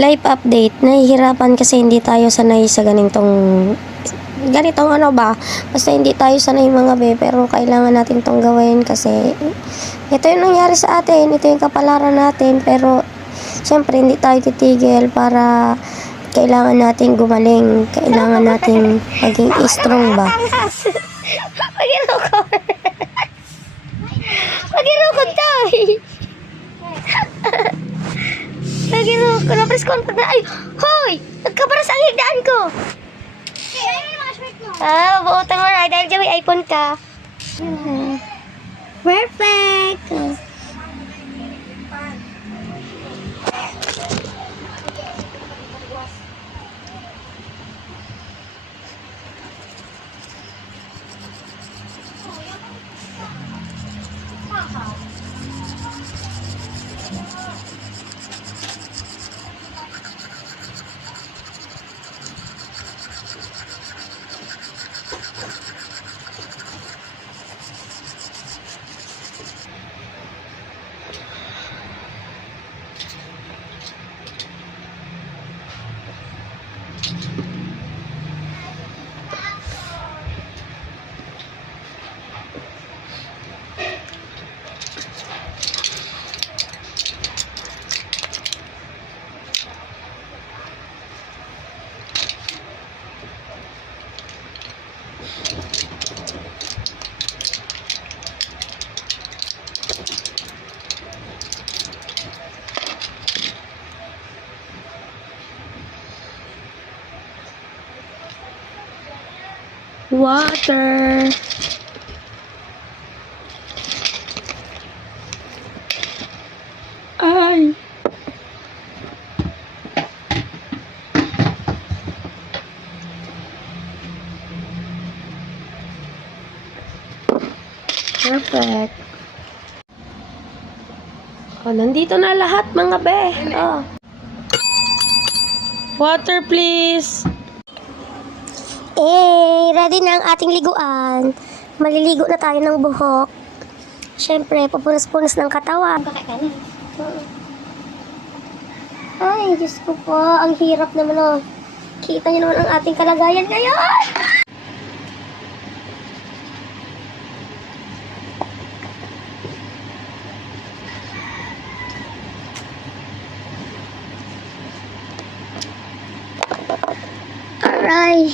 Life update. Nahihirapan kasi hindi tayo sanay sa ganitong ano ba, basta hindi tayo sanay mga be, pero kailangan natin tong gawin kasi ito yung nangyari sa atin, ito yung kapalaran natin, pero syempre hindi tayo titigil para kailangan nating gumaling, kailangan nating maging strong ba. Pagirukod tayo. Pagirukod, napreskon pa na, ay, hoy, nagkabaras ang higdaan ko. Mabuotang mo na dahil dyan may iPhone ka. Perfect! Water. Ay. Perfect. Oh, nandito na lahat mga be. Oh. Water please. Ready na ang ating liguan. Maliligo na tayo ng buhok. Siyempre, pupunas-punas ng katawan. Ay, Diyos ko po. Ang hirap naman, oh. Kita niyo naman ang ating kalagayan ngayon. Aray.